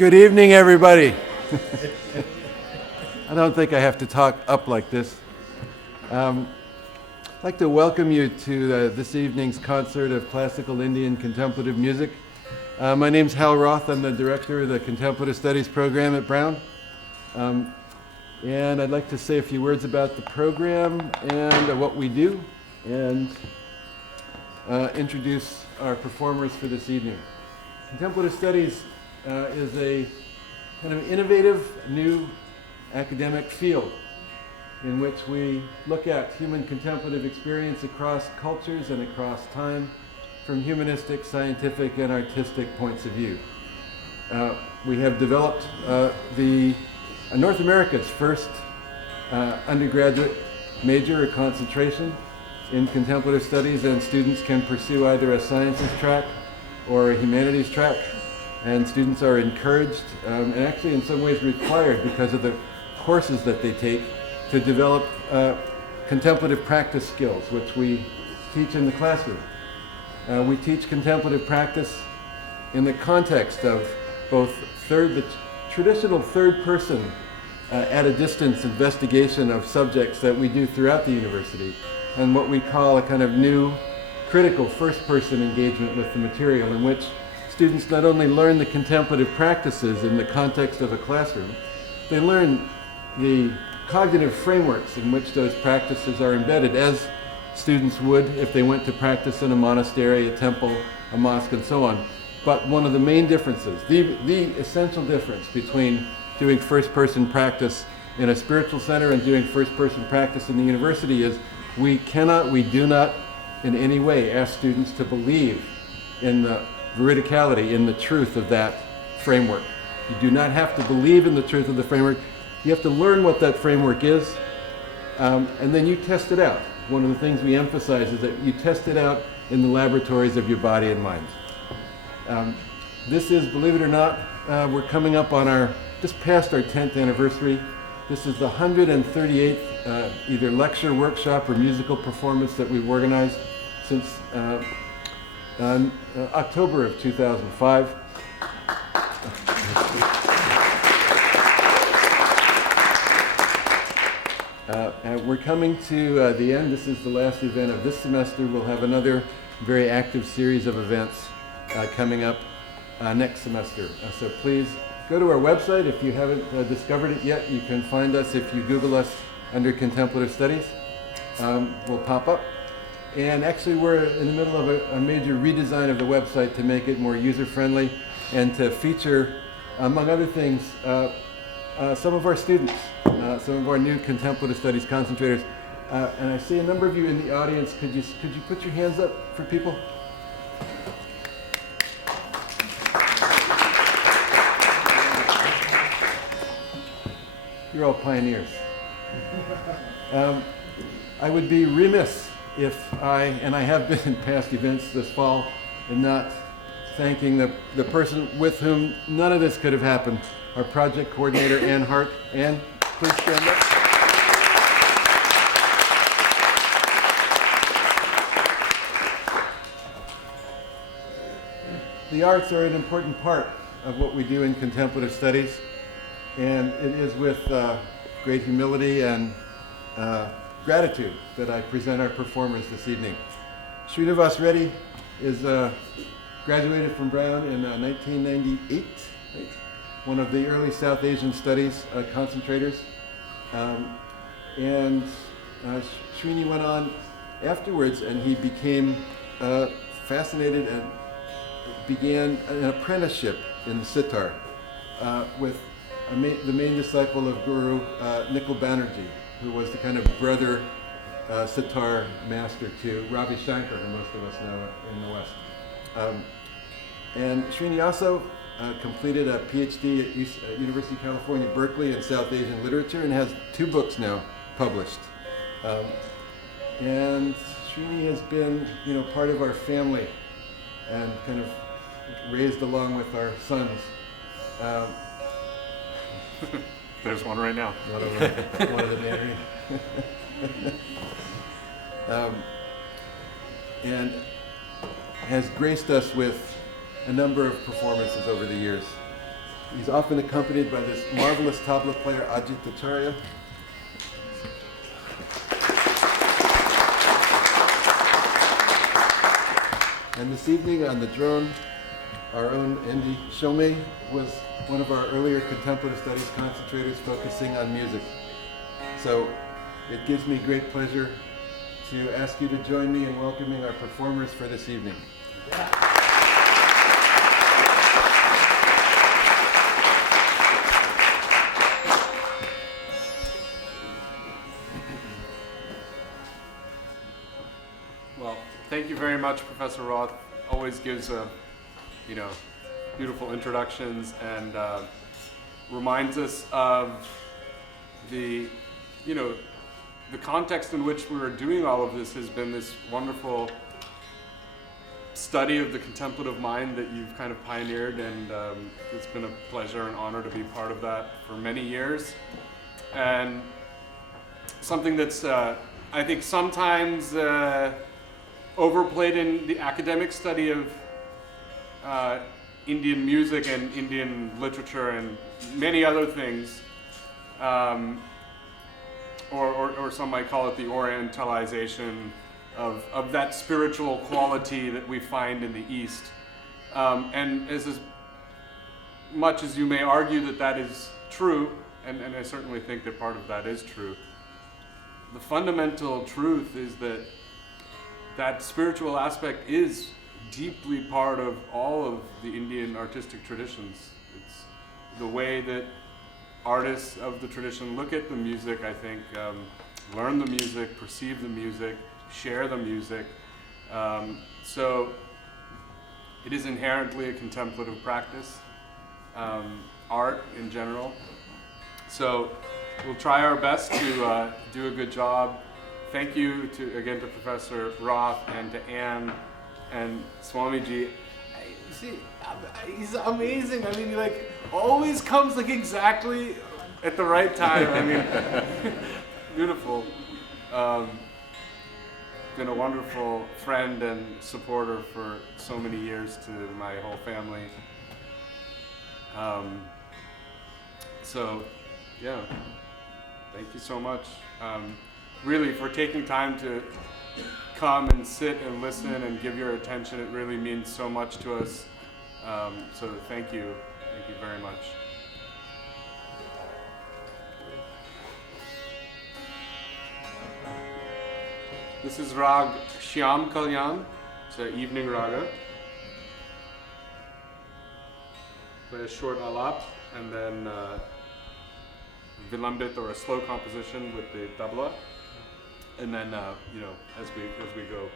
Good evening, everybody. I don't think I have to talk up like this. I'd like to welcome you to this evening's concert of classical Indian contemplative music. My name's Hal Roth. I'm the director of the Contemplative Studies program at Brown. And I'd like to say a few words about the program and what we do, and introduce our performers for this evening. Contemplative Studies is a kind of innovative new academic field in which we look at human contemplative experience across cultures and across time from humanistic, scientific, and artistic points of view. We have developed North America's first undergraduate major or concentration in contemplative studies, and students can pursue either a sciences track or a humanities track. And students are encouraged, and actually in some ways required because of the courses that they take, to develop contemplative practice skills, which we teach in the classroom. We teach contemplative practice in the context of both the traditional third person at a distance investigation of subjects that we do throughout the university, and what we call a kind of new critical first person engagement with the material, in which students not only learn the contemplative practices in the context of a classroom, they learn the cognitive frameworks in which those practices are embedded, as students would if they went to practice in a monastery, a temple, a mosque, and so on. But one of the main differences, the essential difference between doing first-person practice in a spiritual center and doing first-person practice in the university is we do not in any way ask students to believe in the veridicality, in the truth of that framework. You do not have to believe in the truth of the framework. You have to learn what that framework is, and then you test it out. One of the things we emphasize is that you test it out in the laboratories of your body and mind. This is, believe it or not, we're coming up on just past our 10th anniversary. This is the 138th either lecture, workshop, or musical performance that we've organized since October of 2005. And we're coming to the end. This is the last event of this semester. We'll have another very active series of events coming up next semester. So please go to our website if you haven't discovered it yet. You can find us if you Google us under Contemplative Studies. We'll pop up. And actually we're in the middle of a major redesign of the website to make it more user-friendly and to feature, among other things, some of our students, some of our new Contemplative Studies concentrators. And I see a number of you in the audience. Could you put your hands up for people? You're all pioneers. I would be remiss if and I have been in past events this fall, in not thanking the person with whom none of this could have happened, our project coordinator, Ann Hart. Ann, please stand up. The arts are an important part of what we do in contemplative studies, and it is with great humility and gratitude that I present our performers this evening. Srinivas Reddy is graduated from Brown in 1998, right? One of the early South Asian studies concentrators. And Srini went on afterwards, and he became fascinated and began an apprenticeship in the sitar with the main disciple of Guru Nikhil Banerjee, who was the kind of brother sitar master to Ravi Shankar, who most of us know in the West. And Srini also completed a PhD at University of California, Berkeley in South Asian literature, and has 2 books now published. And Srini has been, part of our family and kind of raised along with our sons. There's one right now. One of the married. And has graced us with a number of performances over the years. He's often accompanied by this marvelous tabla player, Ajit Acharya. And this evening on the drone, our own Andy Shomei was one of our earlier contemplative studies concentrators focusing on music. So it gives me great pleasure to ask you to join me in welcoming our performers for this evening. Well, thank you very much, Professor Roth. Always gives beautiful introductions and reminds us of the context in which we're doing all of this has been this wonderful study of the contemplative mind that you've kind of pioneered, and it's been a pleasure and honor to be part of that for many years. And something that's, I think, sometimes overplayed in the academic study of Indian music and Indian literature and many other things, or some might call it the orientalization of that spiritual quality that we find in the East. And as much as you may argue that that is true, and I certainly think that part of that is true, the fundamental truth is that that spiritual aspect is deeply part of all of the Indian artistic traditions. It's the way that artists of the tradition look at the music, I think, learn the music, perceive the music, share the music. So it is inherently a contemplative practice, art in general. So we'll try our best to do a good job. Thank you again to Professor Roth and to Anne and Swamiji. He's amazing. I mean, he always comes exactly at the right time. I mean, beautiful. Been a wonderful friend and supporter for so many years to my whole family. So, yeah, thank you so much. Really, for taking time to come and sit and listen and give your attention. It really means so much to us. So thank you. Thank you very much. This is Rag Shyam Kalyan. It's an evening raga. Play a short alap and then vilambit or a slow composition with the tabla. And then, as we go.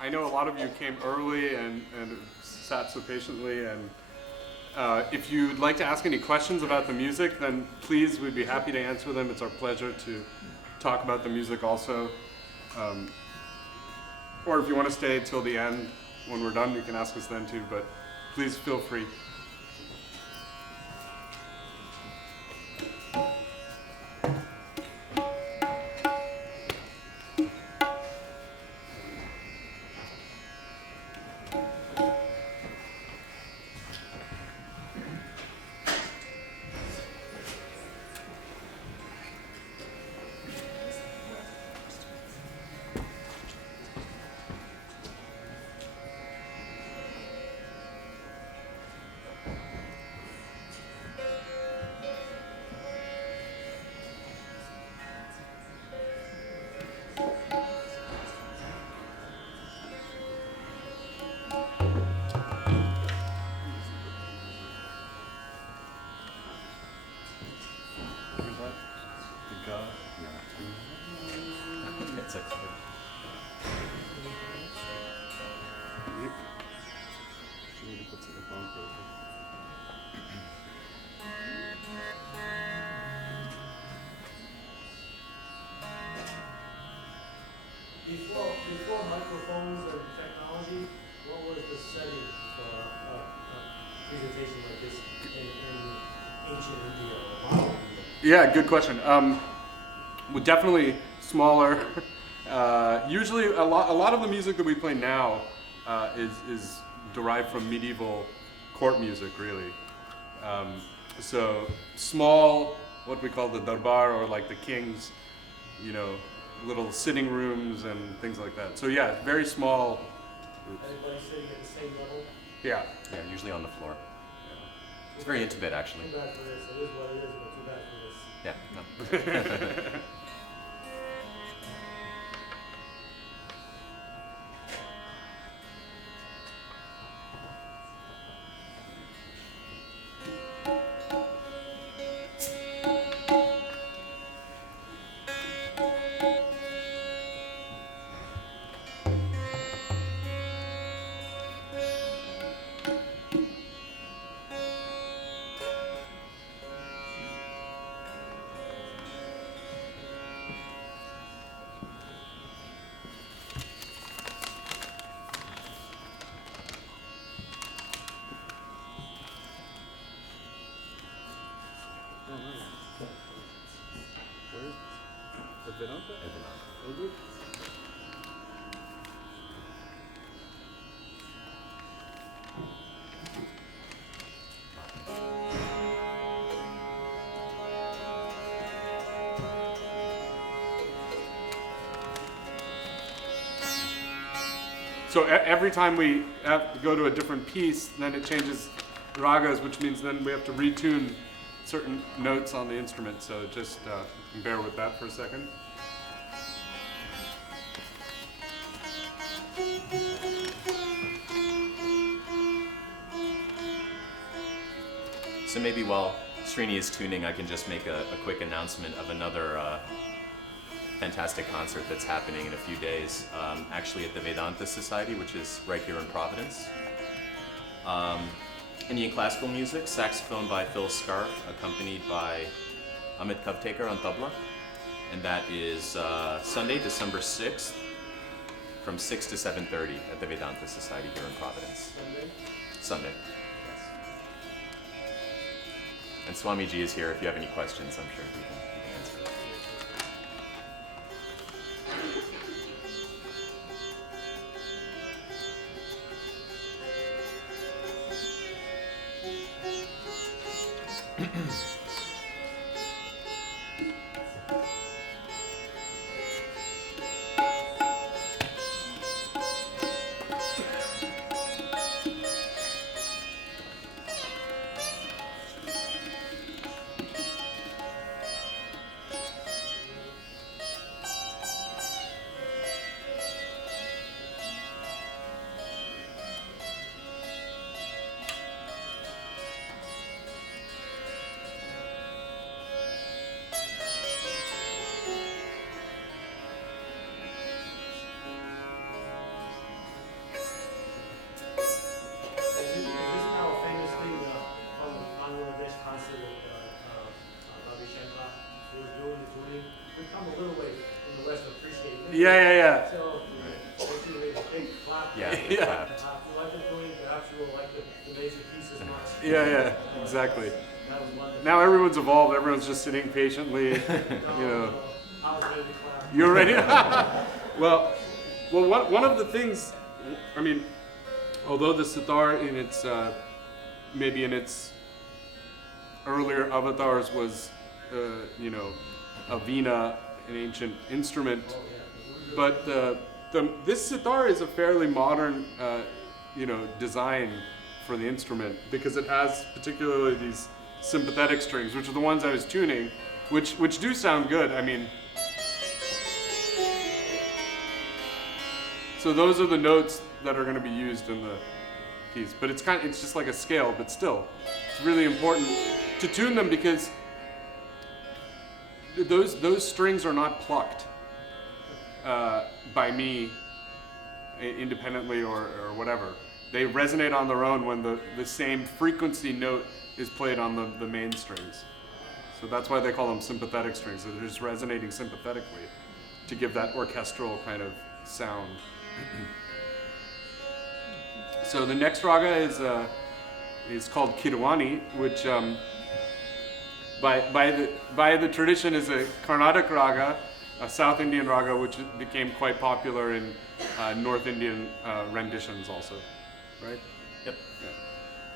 I know a lot of you came early and sat so patiently, and if you'd like to ask any questions about the music, then please, we'd be happy to answer them. It's our pleasure to talk about the music also. Or if you want to stay till the end when we're done, you can ask us then too, but please feel free. It's like Before microphones and technology, what was the setting for a presentation like this in ancient India or modern India? Yeah, good question. Well, definitely smaller. Usually, a lot of the music that we play now is derived from medieval court music, really. So small, what we call the darbar, or like the king's, little sitting rooms and things like that. So yeah, very small groups. Everybody sitting at the same level? Yeah. yeah, usually on the floor. It's very intimate, actually. Too bad for this. It is what it is, but too bad for this. Yeah. No. So every time we have to go to a different piece, then it changes ragas, which means then we have to retune certain notes on the instrument. So just bear with that for a second. So maybe while Srini is tuning, I can just make a quick announcement of another fantastic concert that's happening in a few days, actually at the Vedanta Society, which is right here in Providence. Indian classical music, saxophone by Phil Scarf, accompanied by Amit Kavtekar on tabla. And that is Sunday, December 6th, from 6 to 7:30 at the Vedanta Society here in Providence. Sunday, yes. And Swamiji is here if you have any questions, I'm sure he can answer. Yeah. So, basically, the big clap. Yeah, Yeah. they clapped. We wasn't doing the actual, like, the major pieces much. Yeah, exactly. That was wonderful. Now everyone's evolved. Everyone's just sitting patiently. I was ready to clap. You're ready? well, one of the things, I mean, although the sitar in its, maybe in its earlier avatars was, a vina, an ancient instrument, but this sitar is a fairly modern, design for the instrument because it has particularly these sympathetic strings, which are the ones I was tuning, which do sound good. I mean, so those are the notes that are going to be used in the piece. But it's just like a scale, but still, it's really important to tune them because those strings are not plucked by me independently or whatever. They resonate on their own when the same frequency note is played on the main strings. So that's why they call them sympathetic strings. They're just resonating sympathetically to give that orchestral kind of sound. So the next raga is called Kirwani, which by the tradition is a Carnatic raga, a South Indian raga, which became quite popular in North Indian renditions also, right? Yep. Yeah.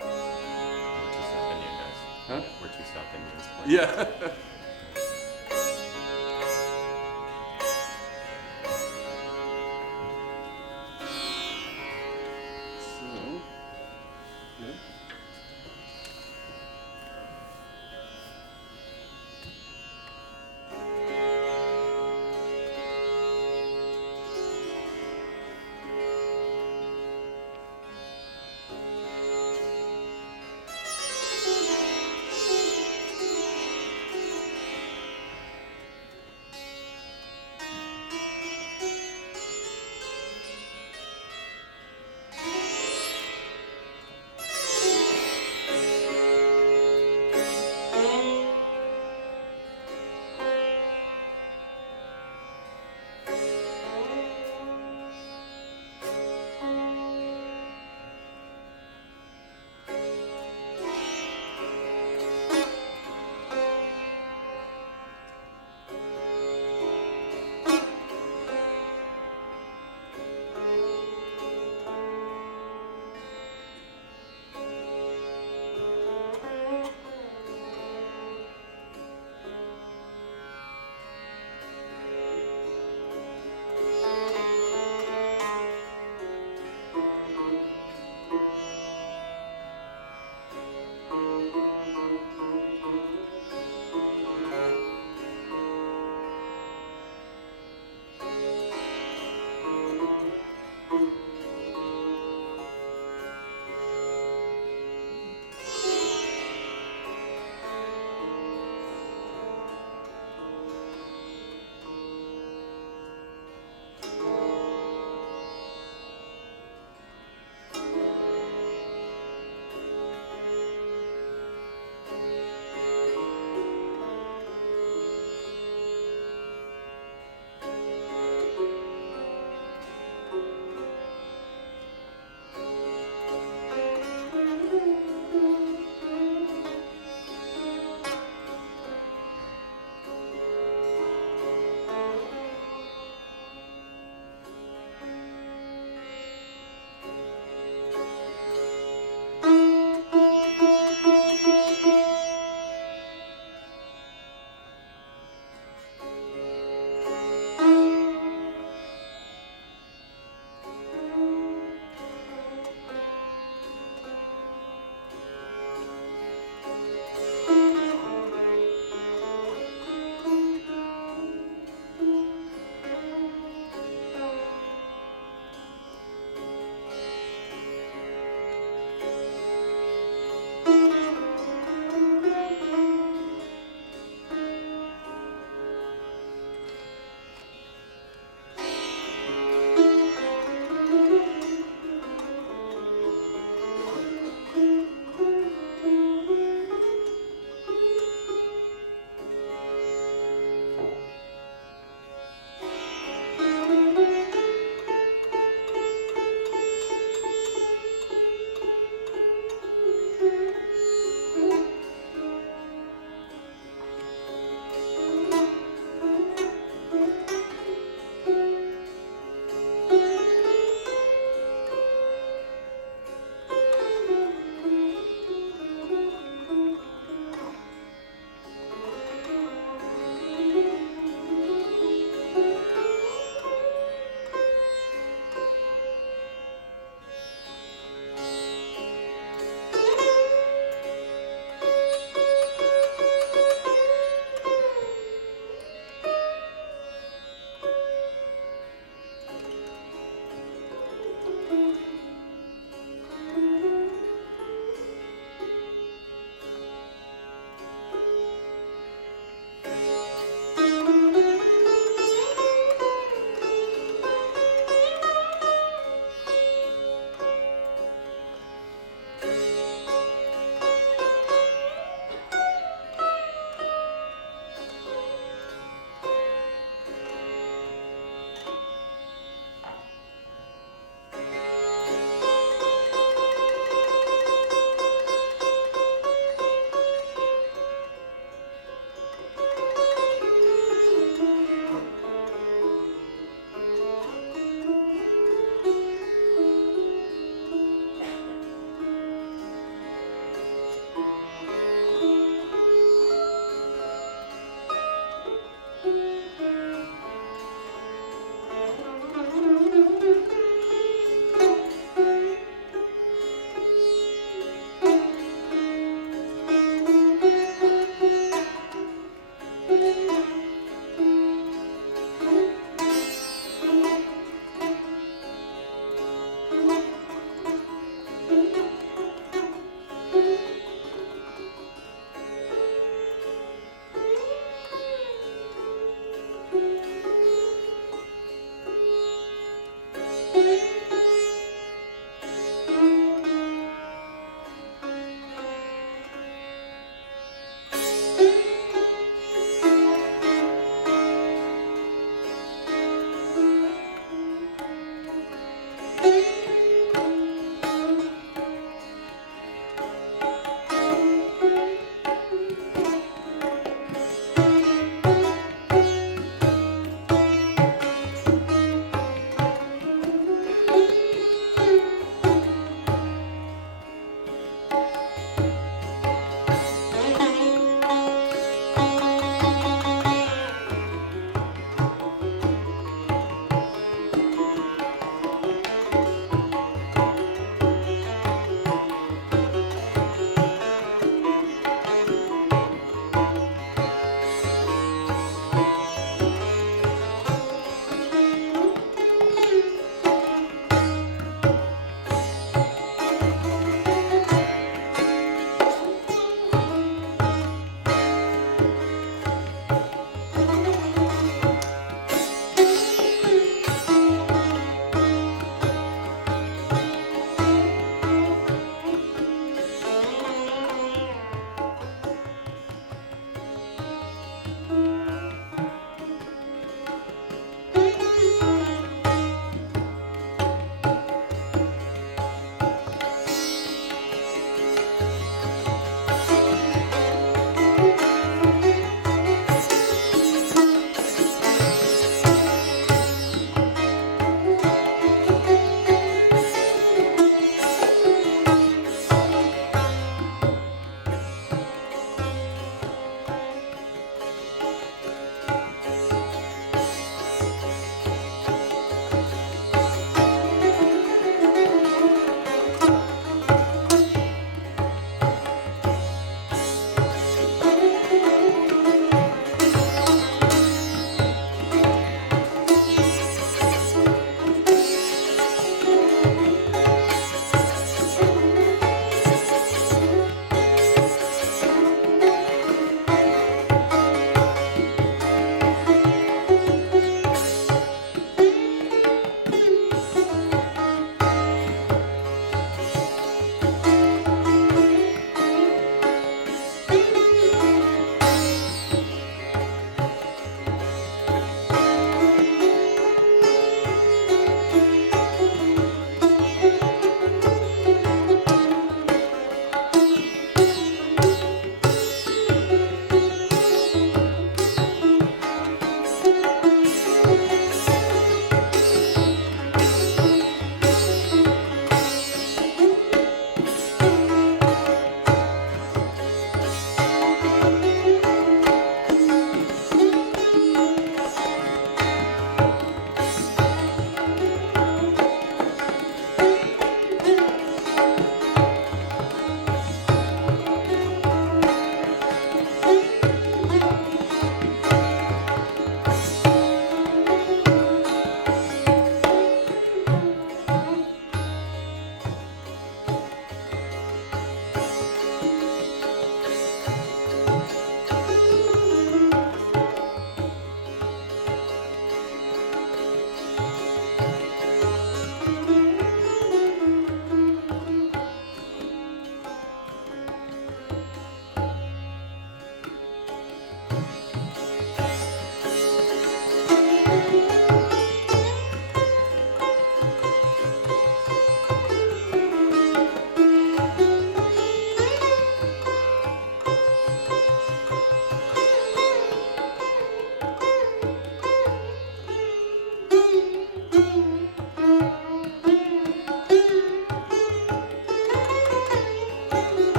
We're two South Indian guys. Huh? We're two South Indians playing. Yeah.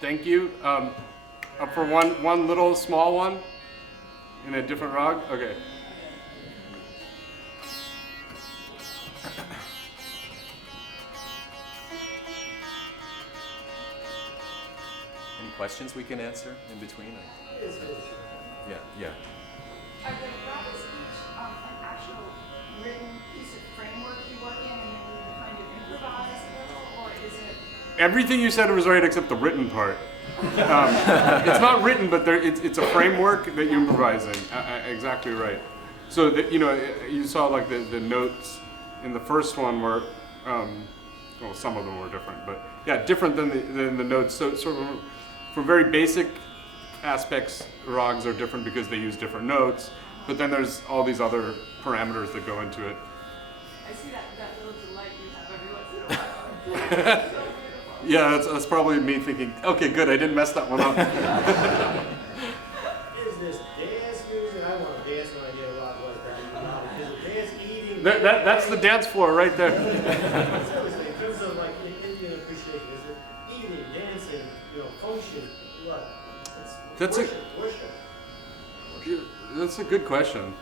Thank you. Up for one little small one in a different rag? Okay. Any questions we can answer in between? Yeah, yeah. Are the ragas each an actual written piece of framework you work in and then you kind of improvise a little, or is it? Everything you said was right except the written part. It's not written, but it's a framework that you improvise in. Exactly right. So that, you saw like the notes in the first one were, well, some of them were different, but yeah, different than the notes. So sort of for very basic aspects, rags are different because they use different notes. But then there's all these other parameters that go into it. I see that little delight you have every once in a while. So beautiful. Yeah, that's probably me thinking, okay, good, I didn't mess that one up. Is this dance music? I want to dance when I get a lot like that. Is it dance eating? That's the dance floor right there. Seriously, in terms of like Indian appreciation, is it eating, dancing, function, what? It's worship. That's a good question.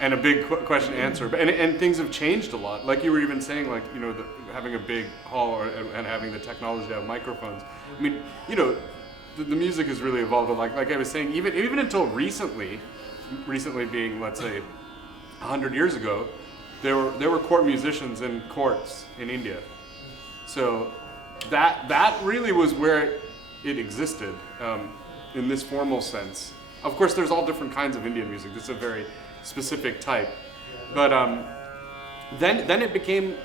And a big question to answer. And things have changed a lot. Like you were even saying, like, having a big hall and having the technology to have microphones. I mean, the music has really evolved. Like I was saying, even until recently being, let's say, 100 years ago, there were court musicians in courts in India. So that really was where it existed in this formal sense. Of course, there's all different kinds of Indian music. This is a very specific type. But then it became,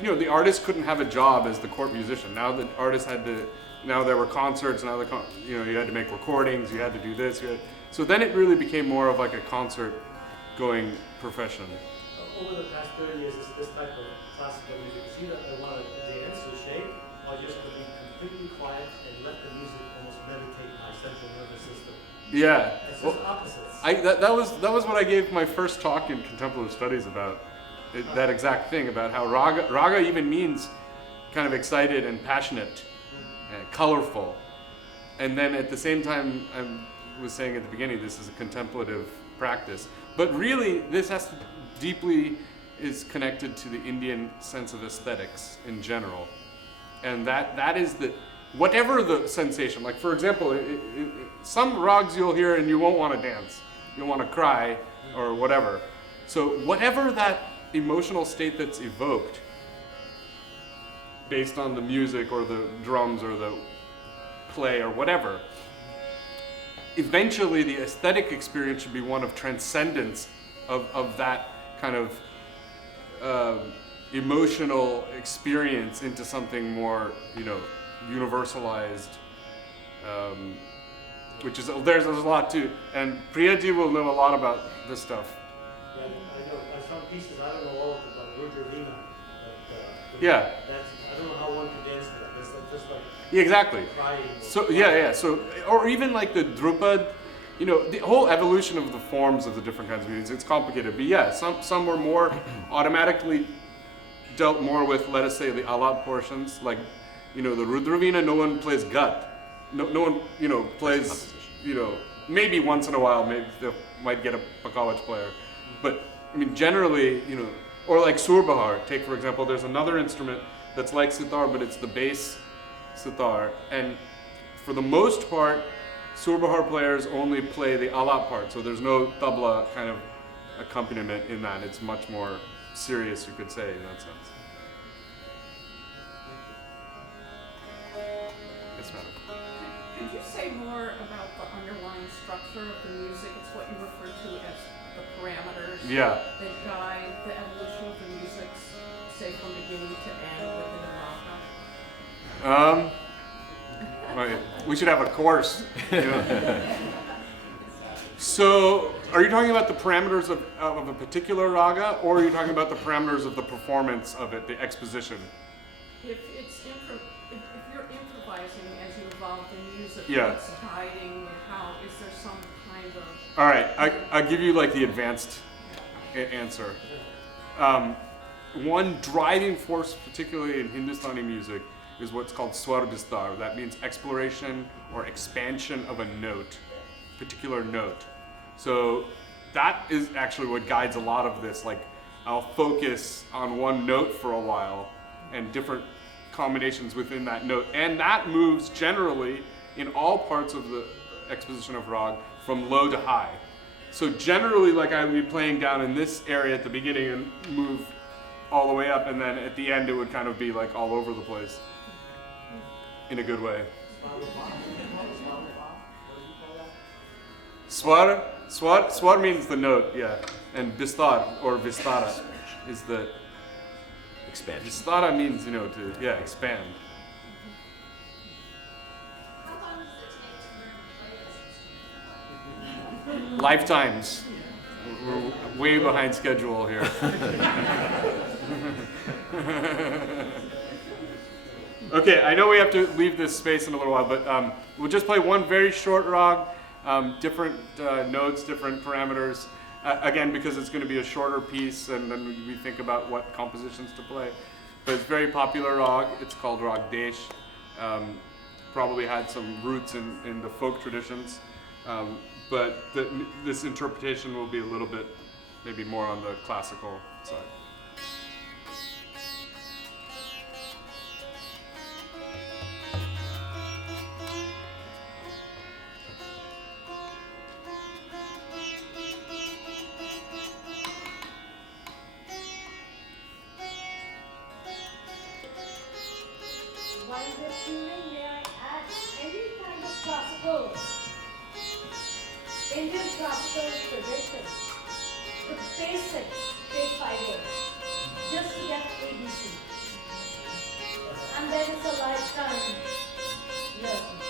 the artist couldn't have a job as the court musician. Now the artist now there were concerts, now you had to make recordings, you had to do this. So then it really became more of like a concert-going profession. Over the past 30 years, this type of classical music, see that they want to dance or shake, or just to be completely quiet and let the music almost meditate my central nervous system. Yeah. It's just opposites. That was what I gave my first talk in contemplative studies about that exact thing, about how raga even means kind of excited and passionate and colorful. And then at the same time, I was saying at the beginning, this is a contemplative practice. But really, this deeply is connected to the Indian sense of aesthetics in general. And that is whatever the sensation, like for example, some rags you'll hear and you won't want to dance. You'll want to cry or whatever. So whatever that emotional state that's evoked based on the music or the drums or the play or whatever, eventually the aesthetic experience should be one of transcendence of that kind of emotional experience into something more, universalized, which is there's a lot too. And Priyaji will know a lot about this stuff. Yeah, I know. I saw pieces. I don't know all of it, but Rudravina. Yeah. I don't know how one can dance to that. It's just like Yeah, exactly. crying. So yeah. So or even like the Drupad, the whole evolution of the forms of the different kinds of music. It's complicated, but yeah, some were more automatically dealt more with, let us say, the alap portions, like the Rudravina. No one plays gut. No one plays. Maybe once in a while, maybe they might get a college player, but I mean generally, or like Surbahar. Take for example, there's another instrument that's like sitar, but it's the bass sitar, and for the most part, Surbahar players only play the alap part, so there's no tabla kind of accompaniment in that. It's much more serious, you could say, in that sense. Yes, madam. Could you say more about the underlying structure of the music? It's what you refer to as the parameters Yeah. that guide the evolution of the music, say from beginning to end within a raga. Right. We should have a course. So, are you talking about the parameters of a particular raga, or are you talking about the parameters of the performance of it, the exposition? If you're improvising as you evolve the music, Yeah. what's guiding how? Is there some kind of All right, I'll give you like the advanced answer. one driving force, particularly in Hindustani music, is what's called swar bistar. That means exploration or expansion of a note, particular note. So that is actually what guides a lot of this. Like, I'll focus on one note for a while and different combinations within that note. And that moves generally in all parts of the exposition of Rag from low to high. So generally, like, I would be playing down in this area at the beginning and move all the way up, and then at the end it would kind of be like all over the place in a good way. Swar means the note, yeah. And bistar or vistara is the Expansion. vistara means, you know, to expand. How long does it take to learn to play this instrument? Lifetimes. We're way behind schedule here. Okay, I know we have to leave this space in a little while, but we'll just play one very short rag, different notes, different parameters. Again, because it's going to be a shorter piece, and then we think about what compositions to play. But it's a very popular rag. It's called Rag Desh. Probably had some roots in the folk traditions. But this interpretation will be a little bit, maybe more on the classical side. While they're tuning, may I add any kind of classical, Indian classical tradition? The basics take 5 years just to get ABC. And then it's a lifetime learning.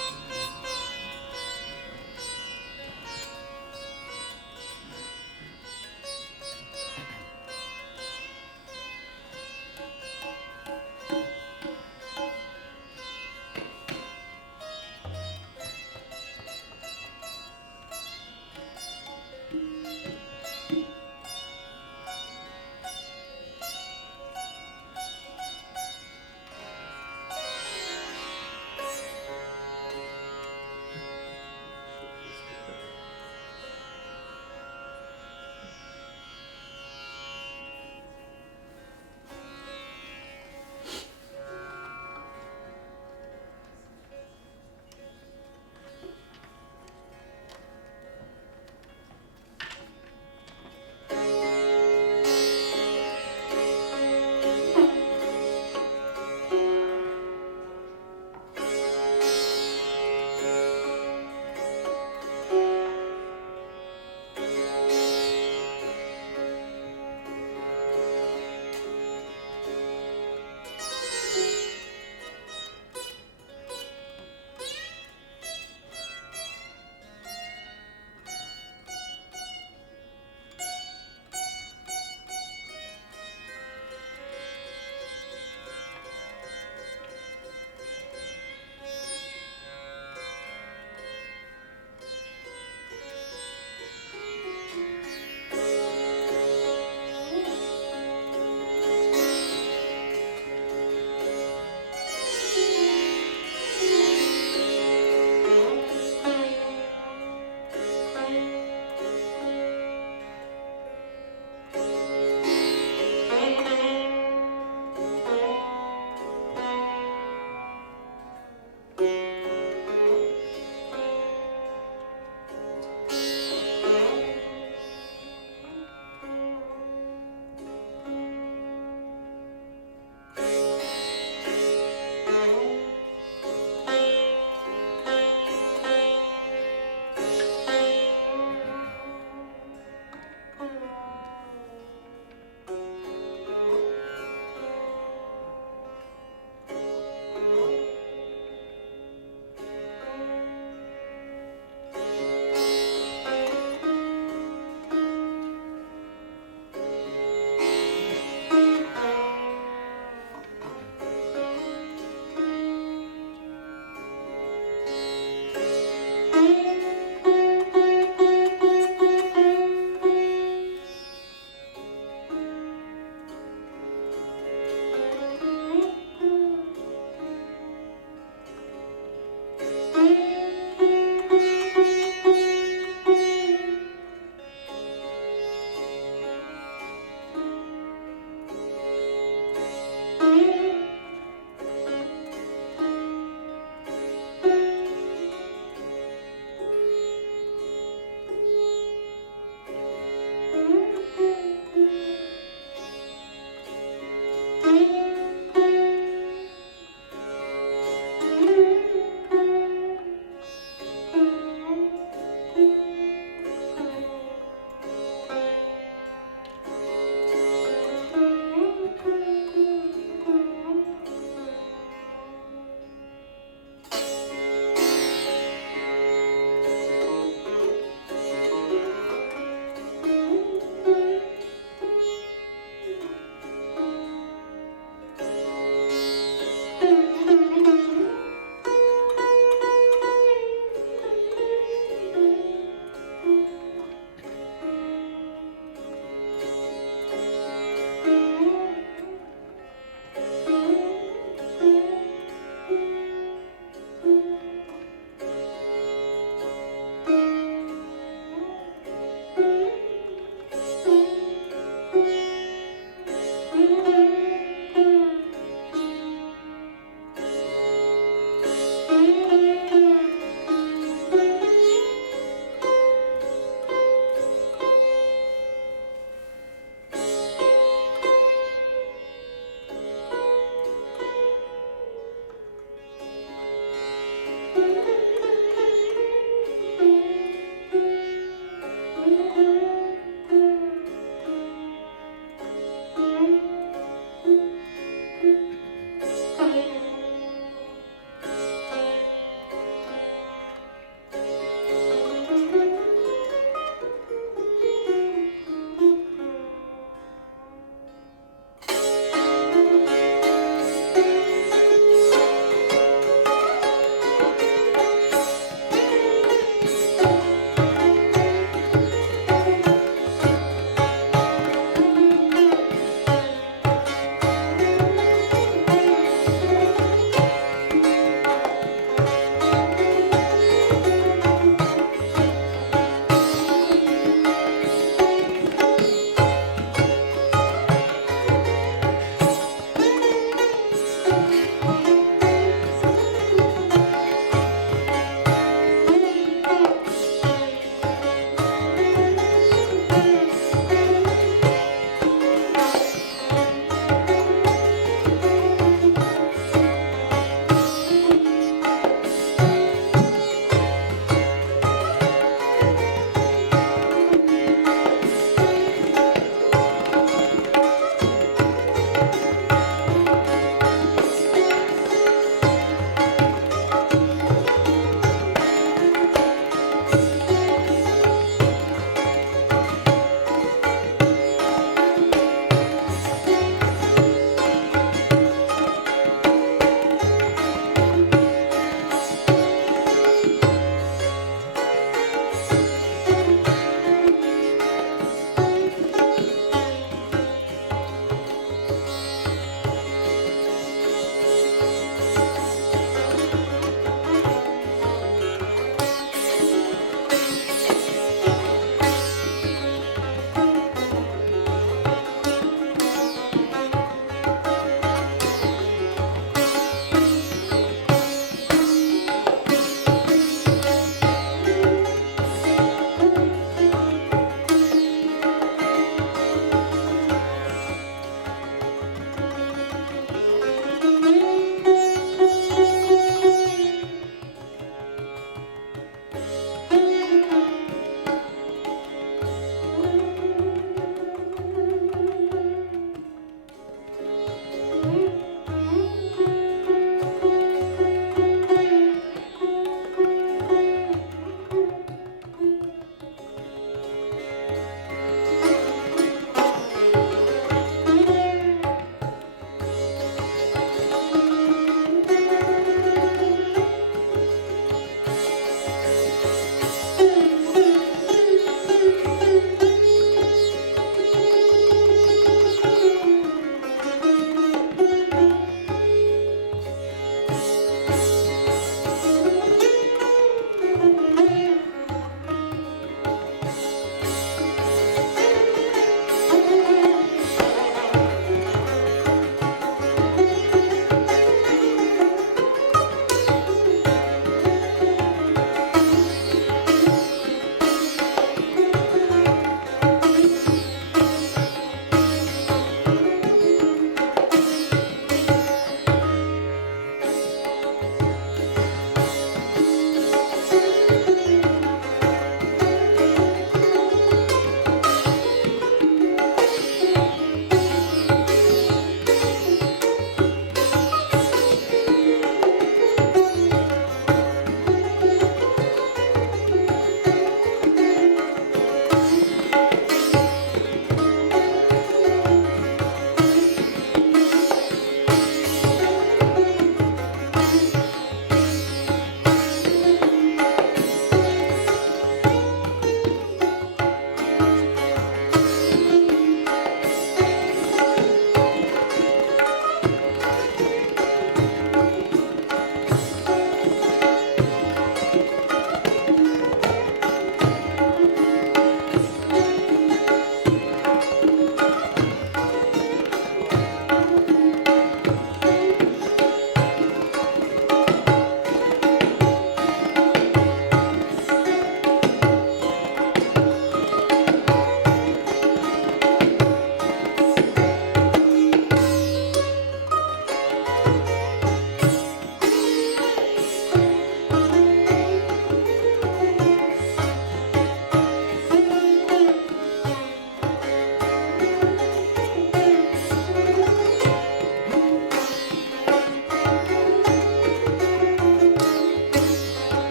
Thank you.